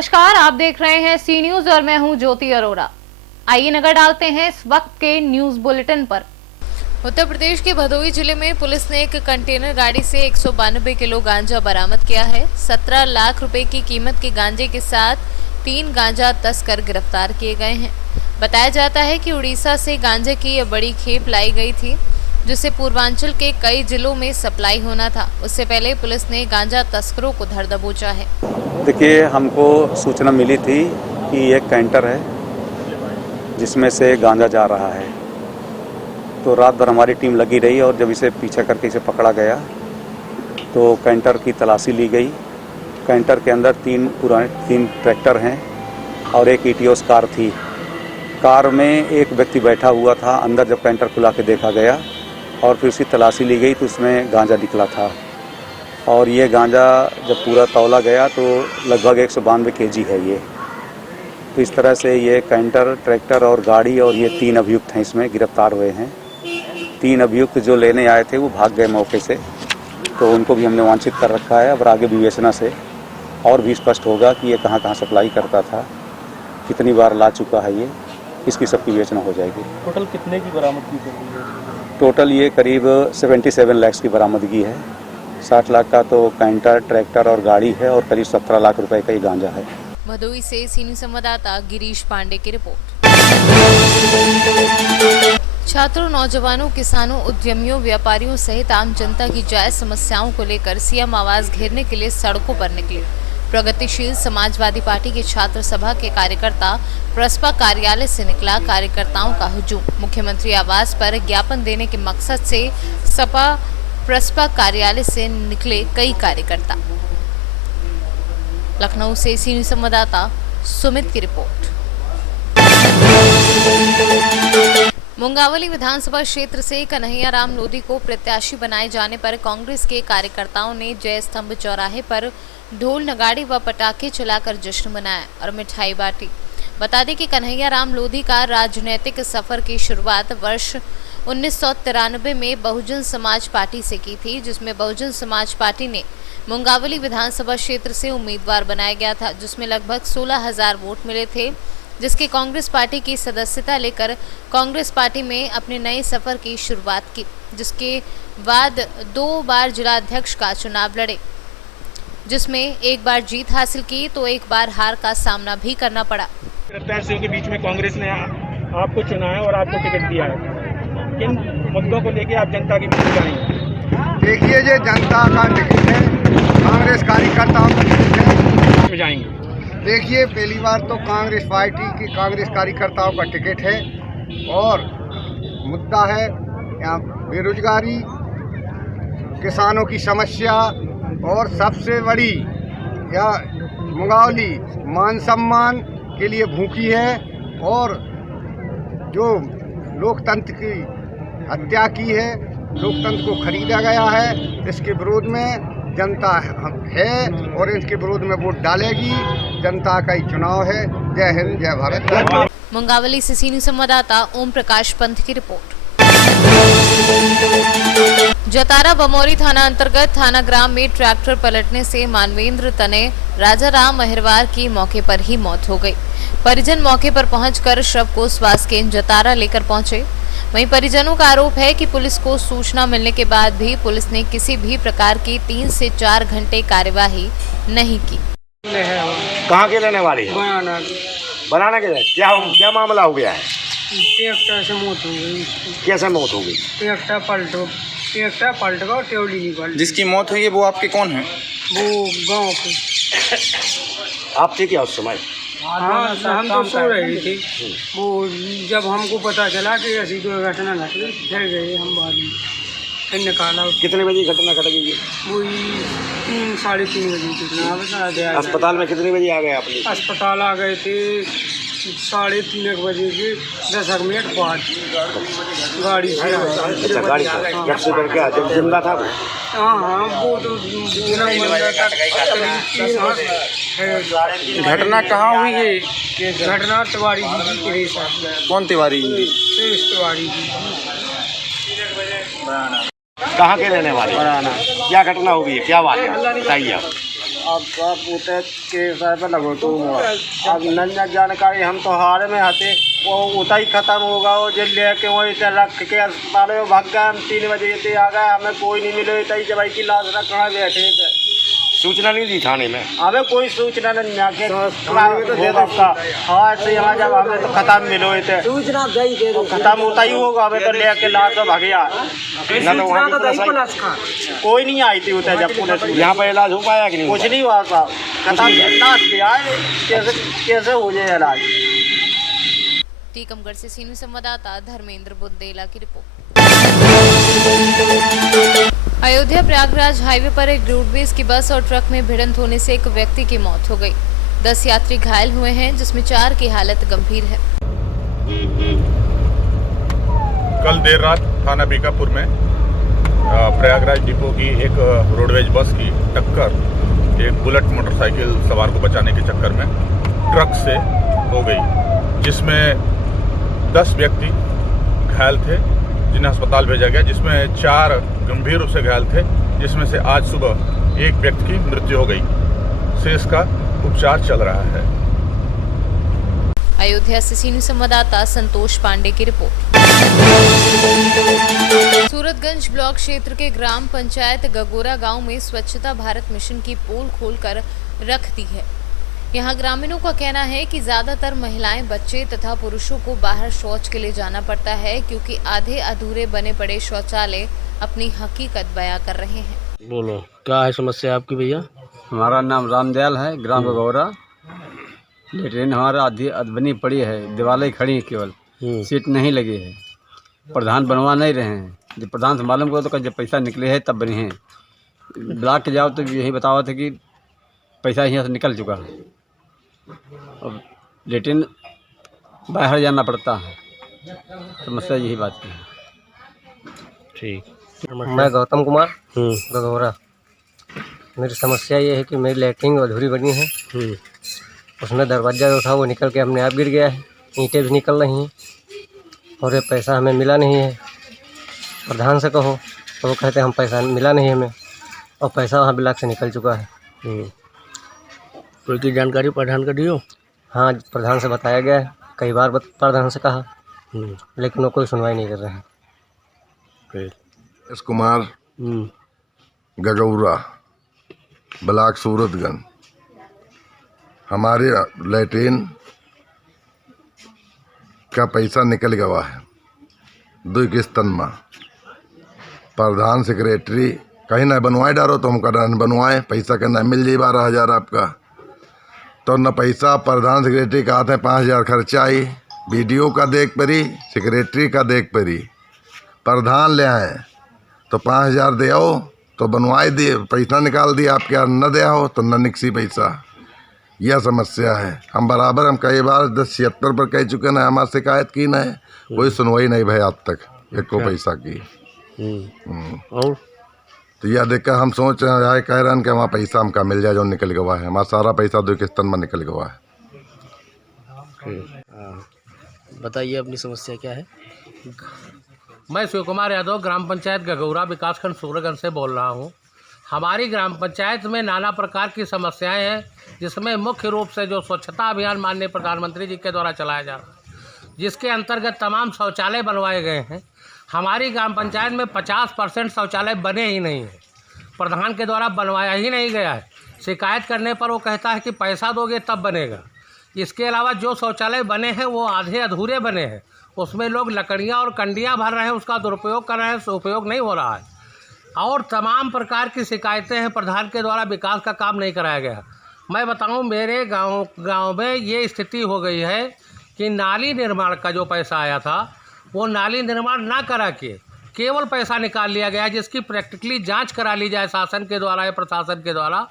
नमस्कार, आप देख रहे हैं सी न्यूज और मैं हूं ज्योति अरोड़ा। आइए नजर डालते हैं इस वक्त के न्यूज बुलेटिन पर। उत्तर प्रदेश के भदोही जिले में पुलिस ने एक कंटेनर गाड़ी से 192 किलो गांजा बरामद किया है। 17 लाख रुपए की कीमत के गांजे के साथ 3 गांजा तस्कर गिरफ्तार किए गए हैं। बताया जाता है कि उड़ीसा से गांजे की यह बड़ी खेप लाई गई थी, जिसे पूर्वांचल के कई जिलों में सप्लाई होना था। उससे पहले पुलिस ने गांजा तस्करों को धर दबोचा है। देखिए, हमको सूचना मिली थी कि एक कैंटर है जिसमें से गांजा जा रहा है, तो रात भर हमारी टीम लगी रही और जब इसे पीछा करके इसे पकड़ा गया तो कैंटर की तलाशी ली गई। कैंटर के अंदर 3 ट्रैक्टर हैं और एक ईटियोस कार थी। कार में एक व्यक्ति बैठा हुआ था। अंदर जब कैंटर खुला के देखा गया और फिर उसकी तलाशी ली गई तो उसमें गांजा निकला था और ये गांजा जब पूरा तौला गया तो लगभग 192 केजी है ये। तो इस तरह से ये कैंटर, ट्रैक्टर और गाड़ी और ये 3 अभियुक्त हैं, इसमें गिरफ्तार हुए हैं। 3 अभियुक्त जो लेने आए थे वो भाग गए मौके से, तो उनको भी हमने वांछित कर रखा है। अब आगे विवेचना से और भी स्पष्ट होगा कि ये कहाँ कहाँ सप्लाई करता था, कितनी बार ला चुका है ये, इसकी सबकी विवेचना हो जाएगी। टोटल कितने की बरामदगी कर रही है? टोटल ये करीब 77 लाख की बरामदगी है। 60 लाख का तो कैंटर, ट्रैक्टर और गाड़ी है और करीब 17 लाख रुपए का ये गांजा है। भदोही से सीनियर संवाददाता गिरीश पांडे की रिपोर्ट। छात्रों, नौजवानों, किसानों, उद्यमियों, व्यापारियों सहित आम जनता की जायज समस्याओं को लेकर सीएम आवास घेरने के लिए सड़कों पर निकले। प्रगतिशील समाजवादी पार्टी के छात्र सभा के कार्यकर्ता प्रसपा कार्यालय से निकला कार्यकर्ताओं का हुजूम। मुख्यमंत्री आवास पर ज्ञापन देने के मकसद से सपा प्रसपा कार्यालय से निकले कई कार्यकर्ता। लखनऊ से सीनियर संवाददाता सुमित की रिपोर्ट। मुंगावली विधानसभा क्षेत्र से कन्हैयाराम लोधी को प्रत्याशी बनाए जाने पर कांग्रेस के कार्यकर्ताओं ने जय स्तंभ चौराहे पर ढोल, नगाड़े व पटाखे चलाकर जश्न मनाया और मिठाई बांटी। बता दें कि कन्हैयाराम लोधी का राजनीतिक सफर की शुरुआत वर्ष 1993 में बहुजन समाज पार्टी से की थी, जिसमें बहुजन समाज पार्टी ने मुंगावली विधानसभा क्षेत्र से उम्मीदवार बनाया गया था, जिसमें लगभग 16,000 वोट मिले थे, जिसके कांग्रेस पार्टी की सदस्यता लेकर कांग्रेस पार्टी में अपने नए सफर की शुरुआत की, जिसके बाद 2 बार जिला अध्यक्ष का चुनाव लड़े, जिसमें एक बार जीत हासिल की तो एक बार हार का सामना भी करना पड़ा। प्रत्याशियों के बीच में कांग्रेस ने आपको चुना है और आपको टिकट दिया है, किन मुद्दों को लेके आप जनता के बीच जाएंगे? देखिए, ये जनता का टिकट है, कांग्रेस कार्यकर्ताओं का टिकट है। जाएंगे। देखिए, पहली बार तो कांग्रेस पार्टी की कांग्रेस कार्यकर्ताओं का टिकट है और मुद्दा है यहाँ बेरोजगारी, किसानों की समस्या और सबसे बड़ी या मुंगावली मान सम्मान के लिए भूखी है और जो लोकतंत्र की हत्या की है, लोकतंत्र को खरीदा गया है, इसके विरोध में जनता है और इसके विरोध में वोट डालेगी। जनता का ही चुनाव है। जय हिंद, जय भारत। मुंगावली से सीनियर संवाददाता ओम प्रकाश पंत की रिपोर्ट। जतारा बमौरी थाना अंतर्गत थाना ग्राम में ट्रैक्टर पलटने से मानवेंद्र तने राजाराम अहिरवार की मौके पर ही मौत हो गई। परिजन मौके पर पहुंचकर शव को स्वास्थ्य केंद्र जतारा लेकर पहुंचे। वहीं परिजनों का आरोप है कि पुलिस को सूचना मिलने के बाद भी पुलिस ने किसी भी प्रकार की 3 से 4 घंटे कार्यवाही नहीं की। कहाँ के रहने वाली है? बनाना के क्या मामला हो गया है? ट्रैक्टर से मौत हो गई। कैसे मौत हो गई? ट्रैक्टर पलट गया, ट्योली निकल। जिसकी मौत हुई है वो आपके कौन है? वो गांव के। आप थे क्या उस समय? हाँ, हम तो सो रहे थे। वो जब हमको पता चला कि ऐसी दुर्घटना घट गई, फिर गए हम बाद में, फिर निकाला। कितने बजे घटना घट गई? वो 3 साढ़े 3 बजे कितना। अस्पताल में कितने बजे आ गए आप? अस्पताल आ गए थे 3:30 बजे के 10 मिनट बाद गाड़ी से। अच्छा, गाड़ी से करके जब जिंदा था वो? हाँ, वो तो घटना कहाँ हुई है? घटना तिवारी जी की रेसा। कौन तिवारी जी? तिवारी जी। कहाँ के रहने वाले? क्या घटना हो गई है, क्या बात है, बताइए आप। अब सब उते के हिसाब लगो तो अब नन्या जानकारी हम तो हार में आते वो उतना ही खत्म होगा। वो जो लेके वही रख के अस्पताल में भाग गए। हम 3 बजे से आ गए, हमें कोई नहीं मिले। इतना ही जब की लाश रखना बैठे थे। सूचना नहीं दी थाने में? हमें कोई सूचना नहीं आके हाँ ऐसे यहाँ जब हमें तो खत्म मिलो थे सूचना तो खत्म होता ही होगा। हमें तो लेके लाश तो भाग गया ना, तो वहाँ की पुलिस कोई नहीं आई थी उधर। जब पुलिस यहाँ पर इलाज हो पाया कि नहीं? कुछ नहीं हुआ साहब, खत्म लाश दिया है। कैसे हो जाए इलाज। टीकमगढ़ से सीनियर संवाददाता धर्मेंद्र बुंदेला की रिपोर्ट। अयोध्या प्रयागराज हाईवे पर एक रोडवेज की बस और ट्रक में भिड़ंत होने से एक व्यक्ति की मौत हो गई। 10 यात्री घायल हुए हैं, जिसमें 4 की हालत गंभीर है। कल देर रात थाना बीकापुर में प्रयागराज डिपो की एक रोडवेज बस की टक्कर एक बुलेट मोटरसाइकिल सवार को बचाने के चक्कर में ट्रक से हो गई, जिसमें 10 व्यक्ति घायल थे, जिन्हें अस्पताल भेजा गया, जिसमें 4 गंभीर रूप से घायल थे, जिसमें से आज सुबह एक व्यक्ति की मृत्यु हो गई। शेष का उपचार चल रहा है। अयोध्या से सीनियर संवाददाता संतोष पांडे की रिपोर्ट। सूरतगंज ब्लॉक क्षेत्र के ग्राम पंचायत गगोरा गांव में स्वच्छता भारत मिशन की पोल खोलकर रख दी है। यहाँ ग्रामीणों का कहना है कि ज्यादातर महिलाएं, बच्चे तथा पुरुषों को बाहर शौच के लिए जाना पड़ता है, क्योंकि आधे अधूरे बने पड़े शौचालय अपनी हकीकत बयां कर रहे हैं। बोलो, क्या है समस्या आपकी भैया? हमारा नाम रामदयाल है, ग्राम गगौरा। लेटरिन हमारा आधी बनी पड़ी है, दीवारें खड़ी हैं, केवल सीट नहीं लगी है। प्रधान बनवा नहीं रहे हैं। जब प्रधान से मालूम करो तो जब पैसा निकले है तब बने हैं। ब्लॉक के जाओ तो यही बताओ थे कि पैसा यहाँ से निकल चुका है। अब लेटिन बाहर जाना पड़ता है। समस्या यही बात की है। ठीक। मैं गौतम कुमार गगौरा। मेरी समस्या ये है कि मेरी लैट्रिन अधूरी बनी है। उसमें दरवाज़ा जो था वो निकल के अपने आप गिर गया है। ईंटें भी निकल रही हैं और ये पैसा हमें मिला नहीं है। प्रधान से कहो तो वो कहते हैं हम पैसा मिला नहीं हमें, और पैसा वहाँ ब्लॉक से निकल चुका है। कोई की जानकारी प्रधान का दियो? हाँ, प्रधान से बताया गया है, कई बार प्रधान से कहा, लेकिन वो कोई सुनवाई नहीं कर रहे हैं। S Kumar Gagaura, block Suratganj. हमारे लैट्रिन का पैसा निकल गया है 2 किस्तन में। प्रधान सेक्रेटरी कहीं ना बनवाए डारो तो हम कर बनवाए, पैसा के ना मिल जाए 12,000 आपका। तो न पैसा प्रधान सेक्रेटरी का आते हैं 5,000 खर्चा आई, बीडीओ का देख परी, सेक्रेटरी का देख परी। प्रधान ले आए तो 5,000 दे आओ तो बनवाए दिए, पैसा निकाल दिया आपके, न दे आओ तो न निकसी पैसा। यह समस्या है। हम बराबर हम कई बार 1076 पर कह चुके ना, हमारी शिकायत की ना है, कोई सुनवाई नहीं भाई आज तक एक को पैसा की। और तो यह देखकर हम सोच रहे हैं, कह रहे हैं कि वहाँ पैसा हमका मिल जाए जो निकल गया है। हमारा सारा पैसा 2 किस्तन में निकल गया है। बताइए अपनी समस्या क्या है? मैं शिव कुमार यादव, ग्राम पंचायत गगौरा, विकासखंड सूरतगंज से बोल रहा हूँ। हमारी ग्राम पंचायत में नाना प्रकार की समस्याएं हैं, जिसमें मुख्य रूप से जो स्वच्छता अभियान माननीय प्रधानमंत्री जी के द्वारा चलाया जा रहा है, जिसके अंतर्गत तमाम शौचालय बनवाए गए हैं। हमारी ग्राम पंचायत में 50% शौचालय बने ही नहीं हैं, प्रधान के द्वारा बनवाया ही नहीं गया है। शिकायत करने पर वो कहता है कि पैसा दोगे तब बनेगा। इसके अलावा जो शौचालय बने हैं वो आधे अधूरे बने हैं, उसमें लोग लकड़ियाँ और कंडियाँ भर रहे हैं, उसका दुरुपयोग कर रहे हैं, उपयोग नहीं हो रहा है। और तमाम प्रकार की शिकायतें हैं, प्रधान के द्वारा विकास का काम नहीं कराया गया। मैं बताऊं, मेरे गांव में ये स्थिति हो गई है कि नाली निर्माण का जो पैसा आया था वो नाली निर्माण ना करा के केवल पैसा निकाल लिया गया, जिसकी प्रैक्टिकली जांच करा ली जाए शासन के द्वारा या प्रशासन के द्वारा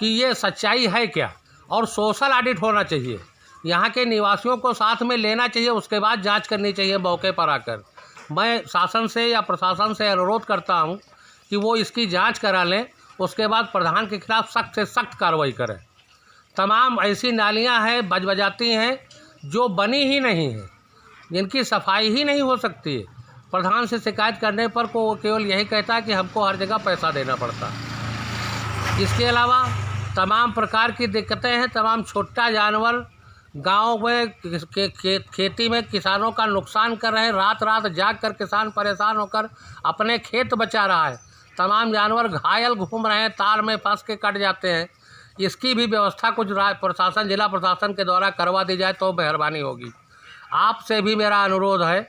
कि ये सच्चाई है क्या। और सोशल ऑडिट होना चाहिए, यहाँ के निवासियों को साथ में लेना चाहिए, उसके बाद जाँच करनी चाहिए मौके पर आकर। मैं शासन से या प्रशासन से अनुरोध करता हूँ कि वो इसकी जांच करा लें, उसके बाद प्रधान के खिलाफ सख्त से सख्त कार्रवाई करें। तमाम ऐसी नालियां हैं, बजबजाती हैं, जो बनी ही नहीं हैं, जिनकी सफाई ही नहीं हो सकती है। प्रधान से शिकायत करने पर को केवल यही कहता है कि हमको हर जगह पैसा देना पड़ता है। इसके अलावा तमाम प्रकार की दिक्कतें हैं। तमाम छोटा जानवर गांव में खेती में किसानों का नुकसान कर रहे हैं। रात रात जाग कर किसान परेशान होकर अपने खेत बचा रहा है। तमाम जानवर घायल घूम रहे हैं, तार में फंस के कट जाते हैं। इसकी भी व्यवस्था कुछ प्रशासन, जिला प्रशासन के द्वारा करवा दी जाए तो मेहरबानी होगी। आपसे भी मेरा अनुरोध है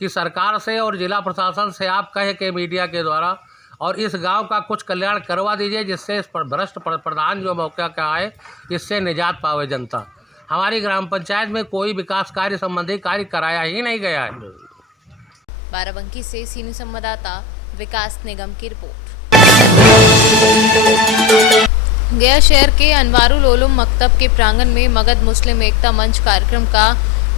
कि सरकार से और जिला प्रशासन से आप कहे कि मीडिया के द्वारा और इस गांव का कुछ कल्याण करवा दीजिए, जिससे इस पर भ्रष्ट प्रधान जो मौका का है इससे निजात पावे जनता। हमारी ग्राम पंचायत में कोई विकास कार्य संबंधी कार्य कराया ही नहीं गया है। बाराबंकी से सीनियर संवाददाता विकास निगम की रिपोर्ट। गया शहर के अनवारुल उलूम मकतब के प्रांगण में मगध मुस्लिम एकता मंच कार्यक्रम का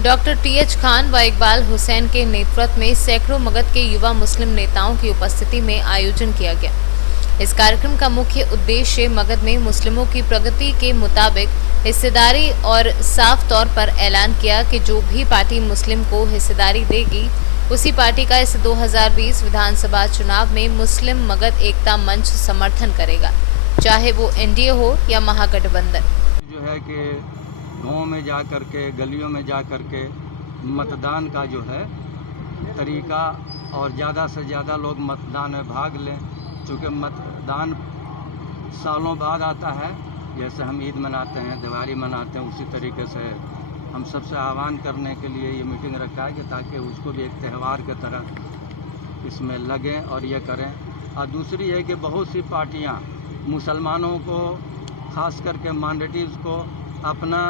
डॉक्टर टीएच खान व इकबाल हुसैन के नेतृत्व में सैकड़ों मगध के युवा मुस्लिम नेताओं की उपस्थिति में आयोजन किया गया। इस कार्यक्रम का मुख्य उद्देश्य मगध में मुस्लिमों की प्रगति के मुताबिक हिस्सेदारी और साफ तौर पर ऐलान किया कि जो भी पार्टी मुस्लिम को हिस्सेदारी देगी उसी पार्टी का इस 2020 विधानसभा चुनाव में मुस्लिम मगध एकता मंच समर्थन करेगा, चाहे वो एनडीए हो या महागठबंधन। जो है कि गाँव में जा कर के, गलियों में जा कर के मतदान का जो है तरीका और ज़्यादा से ज़्यादा लोग मतदान में भाग लें, चूँकि मतदान सालों बाद आता है। जैसे हम ईद मनाते हैं, दिवाली मनाते हैं, उसी तरीके से हम सबसे आह्वान करने के लिए ये मीटिंग रखा है कि ताकि उसको भी एक त्यौहार की तरह इसमें लगें और ये करें। और दूसरी है कि बहुत सी पार्टियाँ मुसलमानों को, ख़ास करके माइनॉरिटीज़ को अपना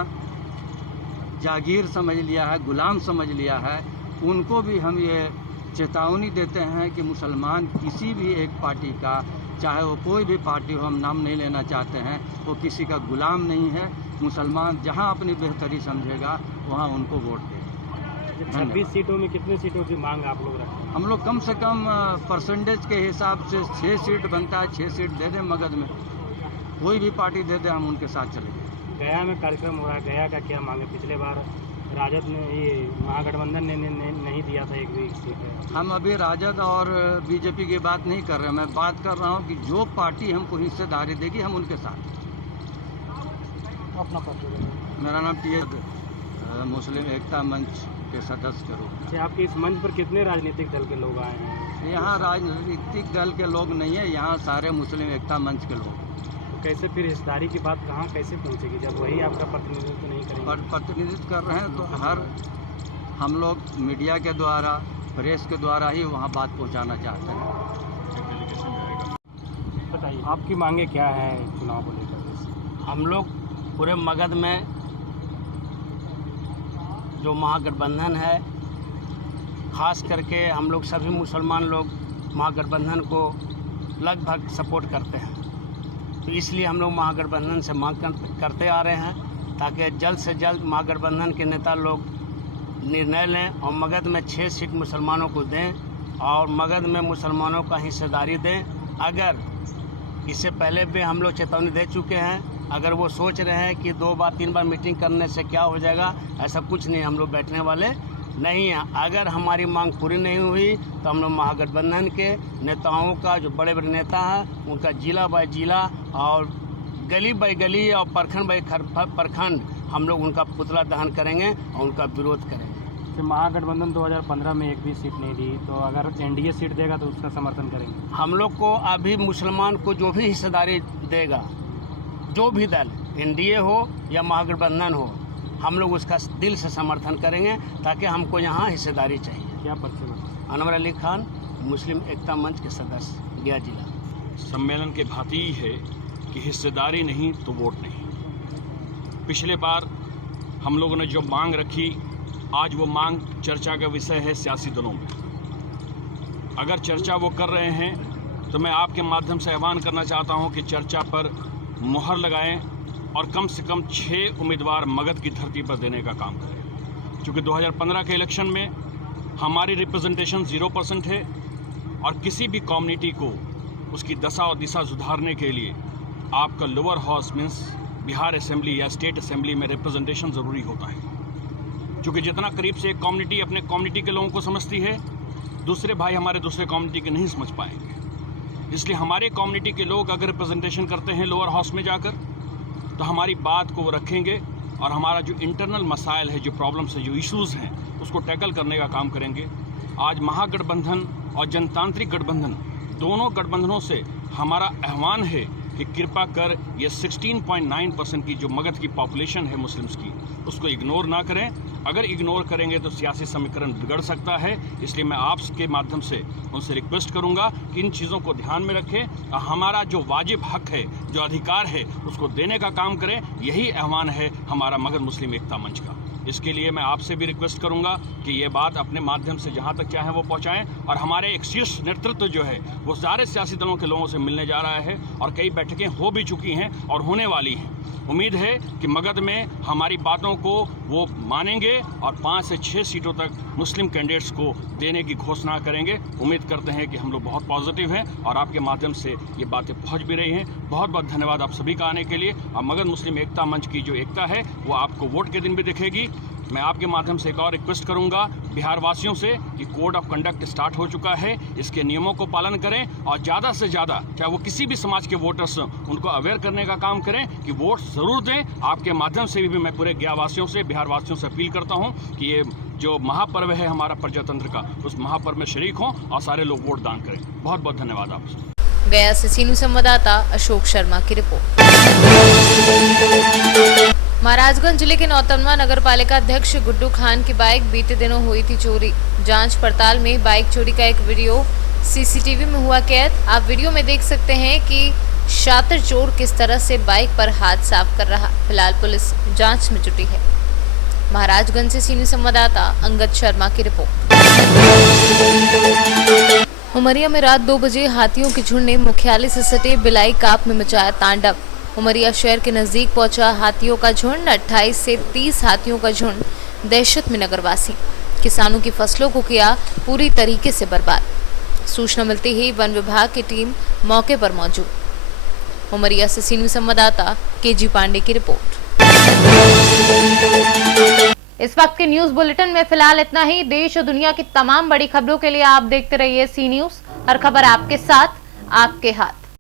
जागीर समझ लिया है, गुलाम समझ लिया है। उनको भी हम ये चेतावनी देते हैं कि मुसलमान किसी भी एक पार्टी का, चाहे वो कोई भी पार्टी हो, हम नाम नहीं लेना चाहते हैं, वो किसी का गुलाम नहीं है। मुसलमान जहां अपनी बेहतरी समझेगा वहां उनको वोट दें। 26 सीटों में कितने सीटों की मांग आप लोग रखते हैं? हम लोग कम से कम परसेंटेज के हिसाब से 6 सीट बनता है, 6 सीट दे दें मगध में। कोई भी पार्टी दे दे, हम उनके साथ चलेंगे। गया में कार्यक्रम हो रहा है, गया का क्या मांग है? पिछले बार राजद ने, ये महागठबंधन ने नहीं दिया था एक भी सीट। हम अभी राजद और बीजेपी की बात नहीं कर रहे हैं, मैं बात कर रहा हूँ कि जो पार्टी हमको हिस्सेदारी देगी हम उनके साथ। अपना परिचय। मेरा नाम टीएच मुस्लिम एकता मंच के सदस्य के रूप में। आपके इस मंच पर कितने राजनीतिक दल के लोग आए हैं? यहाँ राजनीतिक दल के लोग नहीं है, यहाँ सारे मुस्लिम एकता मंच के लोग। तो कैसे फिर हिस्सेदारी की बात कहाँ कैसे पहुँचेगी जब वही आपका प्रतिनिधित्व नहीं करेंगे? प्रतिनिधित्व कर रहे हैं तो हर हम लोग मीडिया के द्वारा, प्रेस के द्वारा ही वहाँ बात पहुँचाना चाहते हैं। बताइए आपकी मांगे क्या है चुनाव को लेकर? हम लोग पूरे मगध में जो महागठबंधन है, ख़ास करके हम लोग सभी मुसलमान लोग महागठबंधन को लगभग सपोर्ट करते हैं। तो इसलिए हम लोग महागठबंधन से मांग करते आ रहे हैं ताकि जल्द से जल्द महागठबंधन के नेता लोग निर्णय लें और मगध में 6 सीट मुसलमानों को दें और मगध में मुसलमानों का हिस्सेदारी दें। अगर इससे पहले भी हम लोग चेतावनी दे चुके हैं, अगर वो सोच रहे हैं कि 2 बार 3 बार मीटिंग करने से क्या हो जाएगा, ऐसा कुछ नहीं, हम लोग बैठने वाले नहीं है। अगर हमारी मांग पूरी नहीं हुई तो हम लोग महागठबंधन के नेताओं का, जो बड़े बड़े नेता हैं, उनका जिला बाय जिला और गली बाय गली और प्रखंड बाय प्रखंड हम लोग उनका पुतला दहन करेंगे और उनका विरोध करेंगे। तो महागठबंधन 2015 में एक भी सीट नहीं दी, तो अगर एनडीए सीट देगा तो उसका समर्थन करेंगे। हम लोग को अभी मुसलमान को जो भी हिस्सेदारी देगा, जो भी दल, एनडीए हो या महागठबंधन हो, हम लोग उसका दिल से समर्थन करेंगे ताकि हमको यहाँ हिस्सेदारी चाहिए। क्या परिचय? अनवर अली खान, मुस्लिम एकता मंच के सदस्य, गया जिला। सम्मेलन के भांति ही है कि हिस्सेदारी नहीं तो वोट नहीं। पिछले बार हम लोगों ने जो मांग रखी, आज वो मांग चर्चा का विषय है सियासी दलों में। अगर चर्चा वो कर रहे हैं तो मैं आपके माध्यम से आह्वान करना चाहता हूं कि चर्चा पर मुहर लगाएं और कम से कम 6 उम्मीदवार मगध की धरती पर देने का काम करें। क्योंकि 2015 के इलेक्शन में हमारी रिप्रेजेंटेशन 0% है और किसी भी कम्युनिटी को उसकी दशा और दिशा सुधारने के लिए आपका lower house means Bihar assembly या स्टेट असेंबली में रिप्रेजेंटेशन ज़रूरी होता है। क्योंकि जितना करीब से एक कम्युनिटी अपने कम्युनिटी के लोगों को समझती है, दूसरे भाई हमारे दूसरे कम्युनिटी के नहीं समझ पाएंगे। इसलिए हमारे कम्युनिटी के लोग अगर रिप्रेजेंटेशन करते हैं लोअर हाउस में जाकर, तो हमारी बात को वो रखेंगे और हमारा जो इंटरनल मसाइल है, जो प्रॉब्लम्स है, जो इश्यूज़ हैं, उसको टैकल करने का काम करेंगे। आज महागठबंधन और जनतांत्रिक गठबंधन दोनों गठबंधनों से हमारा आह्वान है कि कृपा कर ये 16.9% की जो मगध की पॉपुलेशन है मुस्लिम्स की, उसको इग्नोर ना करें। अगर इग्नोर करेंगे तो सियासी समीकरण बिगड़ सकता है। इसलिए मैं आपके माध्यम से उनसे रिक्वेस्ट करूंगा कि इन चीज़ों को ध्यान में रखें। हमारा जो वाजिब हक है, जो अधिकार है, उसको देने का काम करें। यही आह्वान है हमारा मगध मुस्लिम एकता मंच का। इसके लिए मैं आपसे भी रिक्वेस्ट करूंगा कि ये बात अपने माध्यम से जहां तक चाहें वो पहुंचाएं। और हमारे एक शीर्ष नेतृत्व जो है वो सारे सियासी दलों के लोगों से मिलने जा रहा है और कई बैठकें हो भी चुकी हैं और होने वाली हैं। उम्मीद है कि मगध में हमारी बातों को वो मानेंगे और 5 से 6 सीटों तक मुस्लिम कैंडिडेट्स को देने की घोषणा करेंगे। उम्मीद करते हैं कि हम लोग बहुत पॉजिटिव हैं और आपके माध्यम से ये बातें पहुंच भी रही हैं। बहुत बहुत धन्यवाद आप सभी का आने के लिए। और मगध मुस्लिम एकता मंच की जो एकता है वो आपको वोट के दिन भी दिखेगी। मैं आपके माध्यम से एक और रिक्वेस्ट करूंगा बिहार वासियों से कि कोड ऑफ कंडक्ट स्टार्ट हो चुका है, इसके नियमों को पालन करें और ज़्यादा से ज़्यादा, चाहे वो किसी भी समाज के वोटर्स, उनको अवेयर करने का काम करें कि वोट ज़रूर दें। आपके माध्यम से भी मैं पूरे गया वासियों से, बिहार वासियों से अपील करता हूँ कि ये जो महापर्व है हमारा प्रजातंत्र का, उस महापर्व में शरीक हों और सारे लोग वोट दान करें। बहुत बहुत धन्यवाद आपसे। गया से सीनू संवाददाता अशोक शर्मा की रिपोर्ट। महाराजगंज जिले के नौतनवा नगर पालिका अध्यक्ष गुड्डू खान की बाइक बीते दिनों हुई थी चोरी। जांच पड़ताल में बाइक चोरी का एक वीडियो सीसीटीवी में हुआ कैद। आप वीडियो में देख सकते हैं कि शातिर चोर किस तरह से बाइक पर हाथ साफ कर रहा। फिलहाल पुलिस जांच में जुटी है। महाराजगंज से सीनियर संवाददाता अंगद शर्मा की रिपोर्ट। उमरिया में रात 2 बजे हाथियों के झुंड ने मुख्यालय से सटे बिलाई काप में मचाया तांडव। उमरिया शहर के नजदीक पहुंचा हाथियों का झुंड। 28 से 30 हाथियों का झुंड। दहशत में नगरवासी। किसानों की फसलों को किया पूरी तरीके से बर्बाद। सूचना मिलते ही वन विभाग की टीम मौके पर मौजूद। उमरिया से सीनियर संवाददाता केजी पांडे की रिपोर्ट। इस वक्त के न्यूज बुलेटिन में फिलहाल इतना ही। देश और दुनिया की तमाम बड़ी खबरों के लिए आप देखते रहिए सी न्यूज। हर खबर आपके साथ, आपके हाथ।